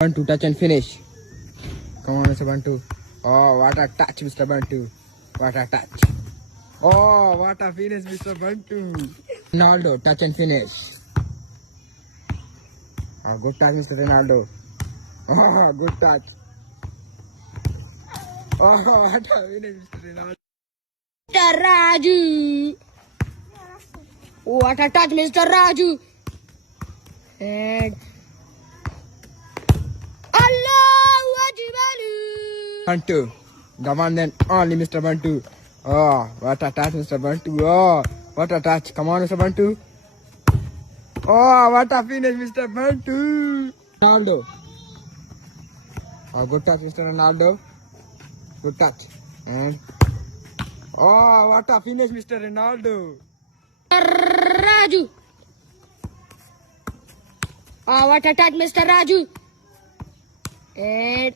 Bantu, touch and finish. Come on, Mr. Bantu. Oh, what a touch, Mr. Bantu. What a touch. Oh, what a finish, Mr. Bantu. Ronaldo, touch and finish. Oh, good touch, Mr. Ronaldo. Oh, good touch. Oh, what a finish, Mr. Ronaldo. Mr. Raju. What a touch, Mr. Raju. And Allahu Akbar. Bantu. Come on then, only Mr. Bantu. Oh, what a touch, Mr. Bantu. Oh, what a touch. Come on, Mr. Bantu. Oh, what a finish, Mr. Bantu. Ronaldo. Oh, good touch, Mr. Ronaldo. Good touch. And oh, what a finish, Mr. Ronaldo. Raju. Oh, what a touch, Mr. Raju. And